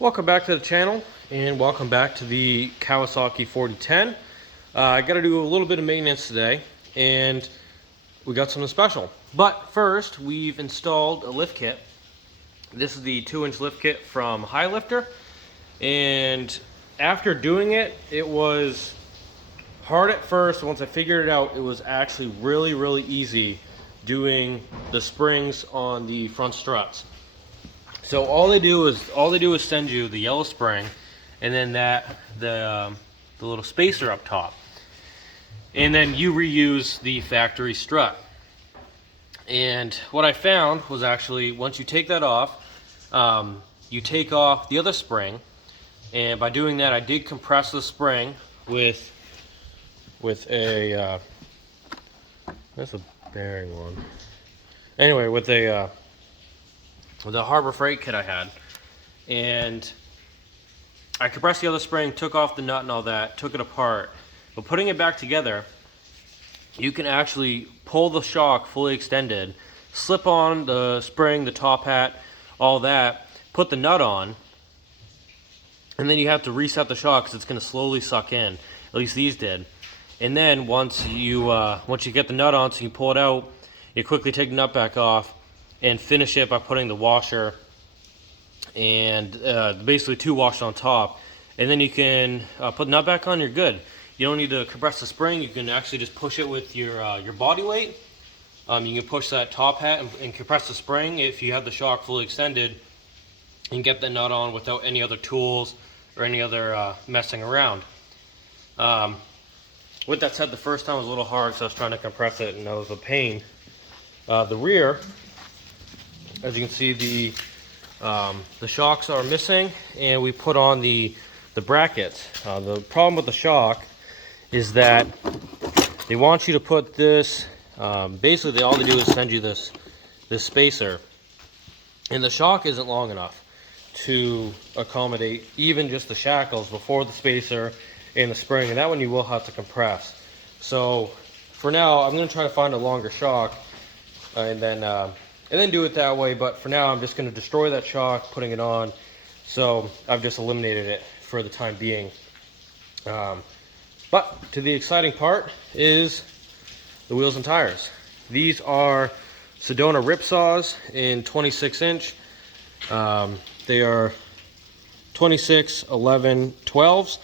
Welcome back to the channel and welcome back to the Kawasaki 4010. I got to do a little bit of maintenance today and we got something special. But first, we've installed a lift kit. This is the 2-inch lift kit from Highlifter, and after doing it, it was hard at first. Once I figured it out, it was actually really easy doing the springs on the front struts. So all they do is send you the yellow spring, and then the little spacer up top, and then you reuse the factory strut. And what I found was actually once you take that off, you take off the other spring, and by doing that, I did compress the spring with a that's a bearing one. Anyway, with the Harbor Freight kit I had, and I compressed the other spring, took off the nut and all that, took it apart. But putting it back together, you can actually pull the shock fully extended, slip on the spring, the top hat, all that, put the nut on, and then you have to reset the shock because it's going to slowly suck in. At least these did. And then once you get the nut on, so you pull it out, you quickly take the nut back off and finish it by putting the washer and basically 2 washers on top, and then you can put the nut back on. You're good. You don't need to compress the spring. You can actually just push it with your body weight. You can push that top hat and compress the spring if you have the shock fully extended, and get the nut on without any other tools or any other messing around. With that said, the first time was a little hard, so I was trying to compress it and that was a pain. The rear, as you can see, the shocks are missing, and we put on the brackets. The problem with the shock is that they want you to put this, basically all they do is send you this spacer, and the shock isn't long enough to accommodate even just the shackles before the spacer and the spring, and that one you will have to compress. So for now, I'm going to try to find a longer shock and then do it that way. But for now, I'm just going to destroy that shock, putting it on. So I've just eliminated it for the time being. But to the exciting part is the wheels and tires. These are Sedona ripsaws in 26-inch. They are 26, 11, 12s.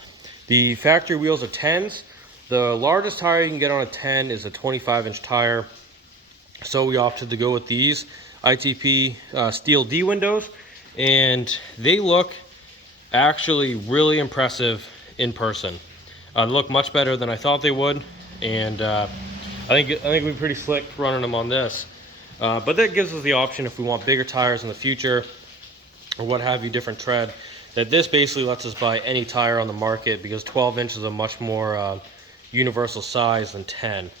The factory wheels are 10s. The largest tire you can get on a 10 is a 25-inch tire. So we opted to go with these ITP steel D windows, and they look actually really impressive in person. They look much better than I thought they would, and I think we're pretty slick running them on this. But that gives us the option if we want bigger tires in the future, or what have you, different tread, that this basically lets us buy any tire on the market, because 12 inches is a much more universal size than 10.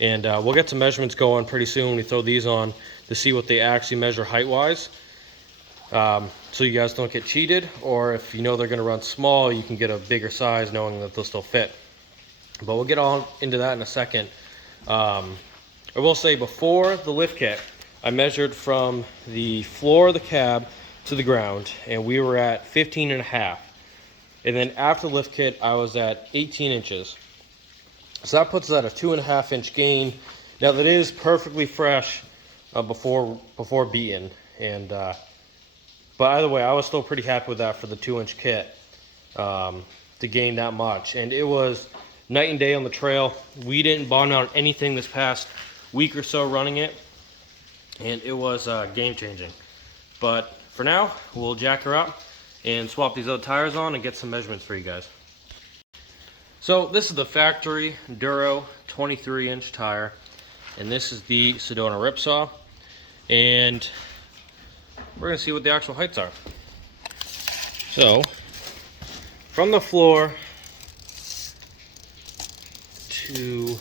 And we'll get some measurements going pretty soon when we throw these on to see what they actually measure height-wise. So you guys don't get cheated, or if you know they're going to run small, you can get a bigger size knowing that they'll still fit. But we'll get on into that in a second. I will say, before the lift kit, I measured from the floor of the cab to the ground, and we were at 15.5. And then after the lift kit, I was at 18 inches. So that puts us at a 2.5-inch gain. Now that is perfectly fresh before beaten, and but either way, I was still pretty happy with that for the 2-inch kit, to gain that much. And it was night and day on the trail. We didn't bond on anything this past week or so running it, and it was game changing. But for now, we'll jack her up and swap these other tires on and get some measurements for you guys. So this is the factory Duro 23-inch tire, and this is the Sedona ripsaw, and we're going to see what the actual heights are. So from the floor to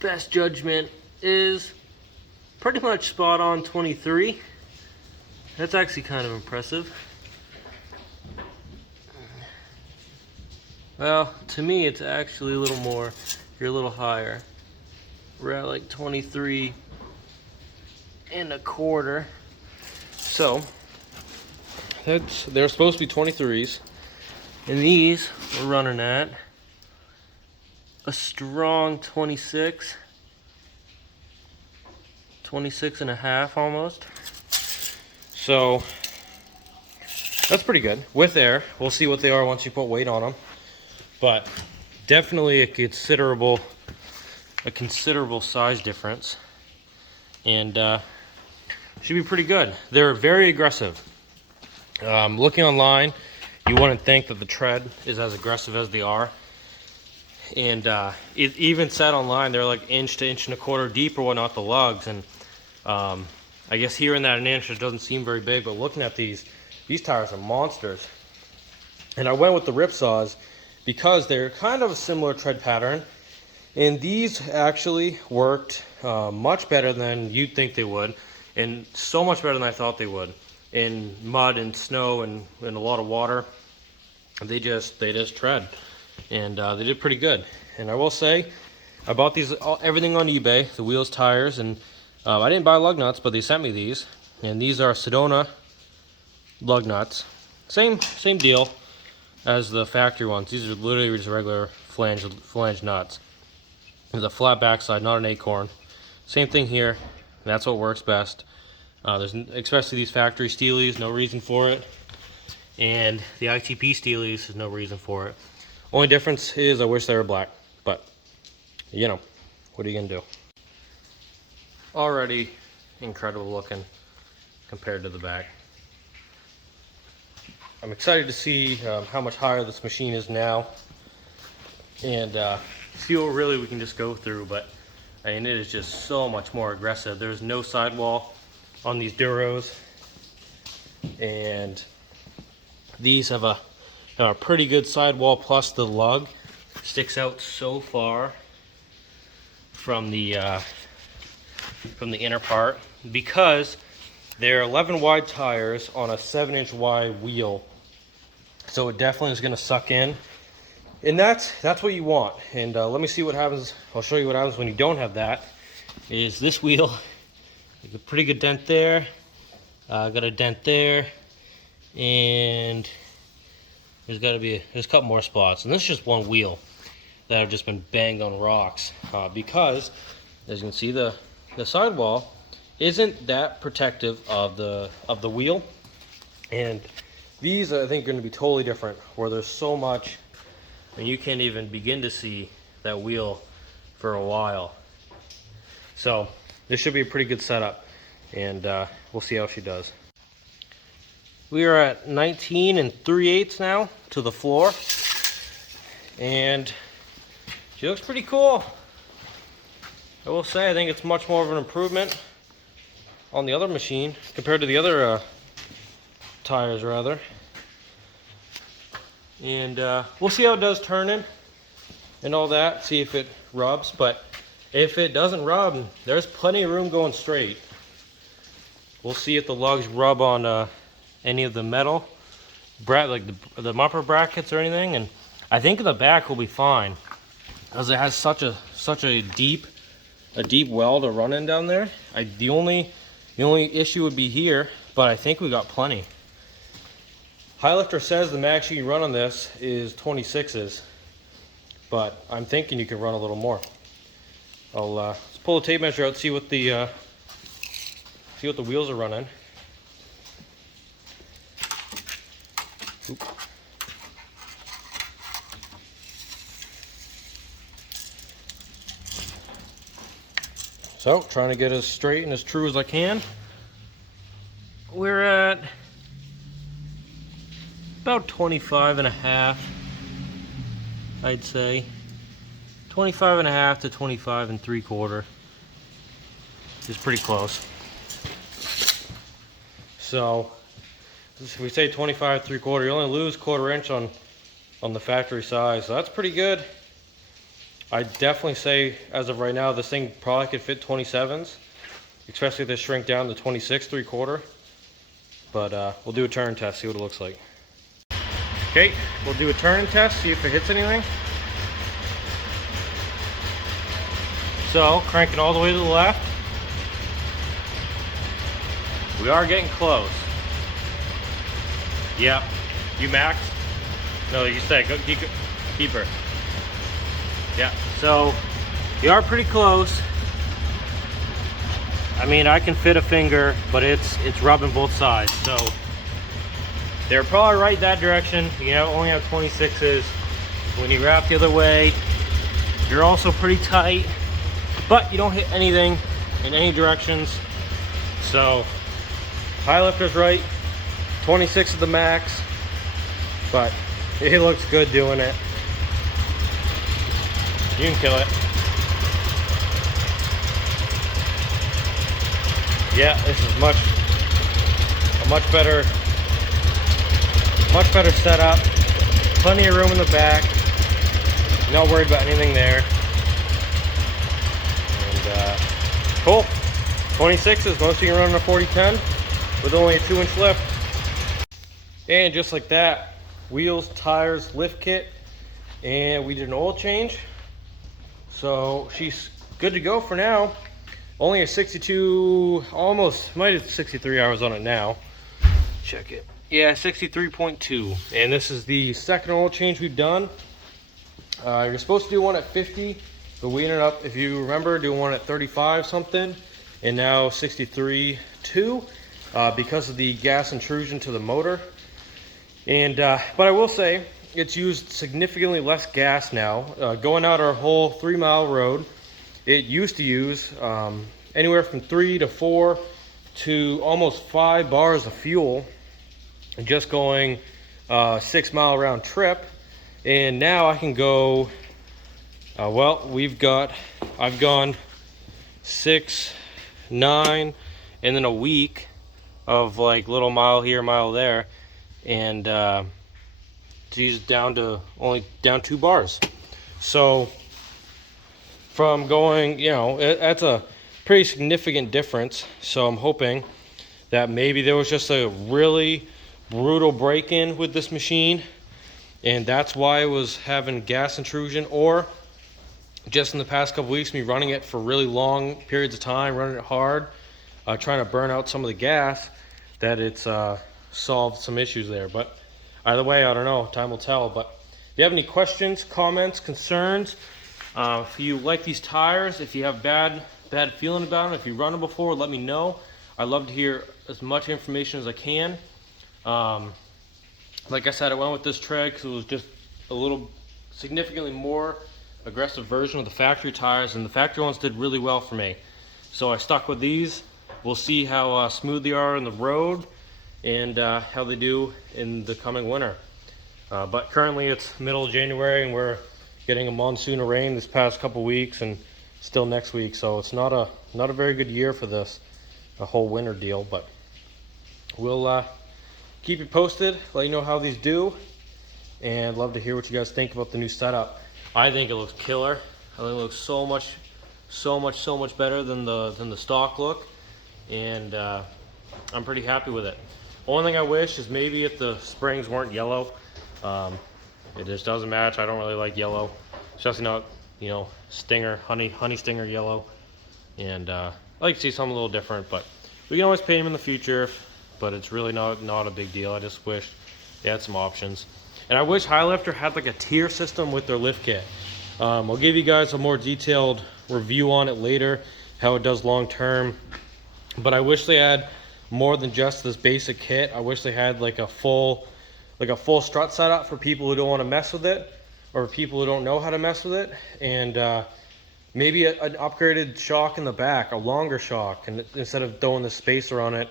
best judgment is pretty much spot on 23. That's actually kind of impressive. Well, to me, it's actually a little more. You're a little higher. We're at like 23 1/4. So they're supposed to be 23s, and these we're running at a strong 26 and a half almost. So that's pretty good with air. We'll see what they are once you put weight on them, but definitely a considerable size difference, and should be pretty good. They're very aggressive. Looking online, you wouldn't think that the tread is as aggressive as they are, and it even said online they're like inch to inch and a quarter deep or whatnot, the lugs, and I guess hearing that an inch, it doesn't seem very big, but looking at these tires are monsters. And I went with the ripsaws because they're kind of a similar tread pattern, and these actually worked much better than you'd think they would, and so much better than I thought they would. In mud and snow and in a lot of water, they just tread, and they did pretty good. And I will say, I bought these everything on eBay, the wheels, tires, and I didn't buy lug nuts, but they sent me these, and these are Sedona lug nuts. Same deal as the factory ones. These are literally just regular flange nuts. There's a flat backside, not an acorn. Same thing here. That's what works best. There's, especially these factory steelies, no reason for it, and the ITP steelies, there's no reason for it. Only difference is I wish they were black, but you know, what are you gonna do? Already incredible looking compared to the back. I'm excited to see how much higher this machine is now, and see what really we can just go through. But I mean, it is just so much more aggressive. There's no sidewall on these Duros, and these have a pretty good sidewall, plus the lug sticks out so far from the inner part, because they're 11 wide tires on a 7-inch wide wheel, so it definitely is going to suck in, and that's what you want. And let me see what happens. I'll show you what happens when you don't have that. Is this wheel, a pretty good dent there, got a dent there, and there's a couple more spots, and this is just one wheel that have just been banged on rocks, because as you can see, the sidewall isn't that protective of the wheel, and these I think are going to be totally different, where there's so much, and you can't even begin to see that wheel for a while. So this should be a pretty good setup, and we'll see how she does. We are at 19 3/8 now to the floor, and she looks pretty cool. I will say, I think it's much more of an improvement on the other machine compared to the other tires, rather. And we'll see how it does turning and all that, see if it rubs. But if it doesn't rub, there's plenty of room going straight. We'll see if the lugs rub on any of the metal, like the bumper brackets or anything. And I think the back will be fine, because it has such a deep well to run in down there. The only issue would be here, but I think we got plenty. Highlifter says the max you can run on this is 26s, but I'm thinking you can run a little more. I'll let's pull the tape measure out, see what the wheels are running. Oop. So, trying to get as straight and as true as I can. We're at about 25 and a half, I'd say. 25 and a half to 25 3/4 is pretty close. So, if we say 25 3/4, you only lose 1/4 inch on the factory size, so that's pretty good. I definitely say, as of right now, this thing probably could fit 27s, especially if they shrink down to 26 3/4. But we'll do a turn test, see what it looks like. Okay, we'll do a turn test, see if it hits anything. So, cranking all the way to the left. We are getting close. Yep. You max? No, you say go keep her. Yeah. So you are pretty close. I mean, I can fit a finger, but it's rubbing both sides. So they're probably right that direction. You know, only have 26s. When you wrap the other way, you're also pretty tight, but you don't hit anything in any directions. So Highlifter's right, 26 is the max, but it looks good doing it. You can kill it. Yeah, this is a much better setup. Plenty of room in the back. Not worried about anything there. And cool. 26s, most you can run on a 4010 with only a 2-inch lift. And just like that, wheels, tires, lift kit, and we did an oil change. So she's good to go for now. Only a 62, almost, might have 63 hours on it now. Check it. Yeah, 63.2. And this is the second oil change we've done. You're supposed to do one at 50, but we ended up, if you remember, doing one at 35 something, and now 63.2 because of the gas intrusion to the motor. And but I will say, it's used significantly less gas now. Going out our whole 3-mile road, it used to use anywhere from 3 to 4 to almost 5 bars of fuel, just going 6-mile round trip. And now I can go, well, I've gone 6, 9, and then a week of like little mile here, mile there, and she's down to only 2 bars. So from going, you know, that's a pretty significant difference. So I'm hoping that maybe there was just a really brutal break-in with this machine, and that's why it was having gas intrusion, or just in the past couple weeks, me running it for really long periods of time, running it hard, trying to burn out some of the gas, that it's solved some issues there. But either way, I don't know, time will tell. But if you have any questions, comments, concerns, if you like these tires, if you have bad feeling about them, if you run them before, let me know. I'd love to hear as much information as I can. Like I said, I went with this tread because it was just a little significantly more aggressive version of the factory tires, and the factory ones did really well for me. So I stuck with these. We'll see how smooth they are on the road, and how they do in the coming winter. But currently it's middle of January, and we're getting a monsoon of rain this past couple weeks, and still next week. So it's not a very good year for this, a whole winter deal. But we'll keep you posted, let you know how these do, and love to hear what you guys think about the new setup. I think it looks killer. I think it looks so much better than the stock look, and I'm pretty happy with it. Only thing I wish is maybe if the springs weren't yellow. It just doesn't match. I don't really like yellow, especially not, you know, stinger, honey stinger yellow. And I like to see something a little different, but we can always paint them in the future. But it's really not a big deal. I just wish they had some options. And I wish Highlifter had like a tier system with their lift kit. I'll give you guys a more detailed review on it later, how it does long term. But I wish they had more than just this basic kit. I wish they had like a full strut setup for people who don't want to mess with it, or people who don't know how to mess with it. And maybe an upgraded shock in the back, a longer shock, and instead of throwing the spacer on it,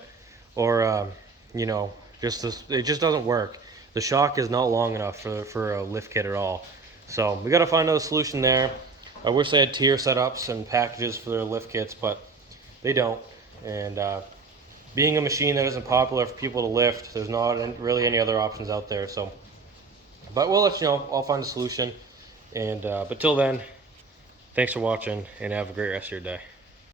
or you know, just this, it just doesn't work. The shock is not long enough for a lift kit at all. So we got to find out a solution there. I wish they had tier setups and packages for their lift kits, but they don't. And being a machine that isn't popular for people to lift, there's not really any other options out there. So, but we'll let you know. I'll find a solution. And but till then, thanks for watching, and have a great rest of your day.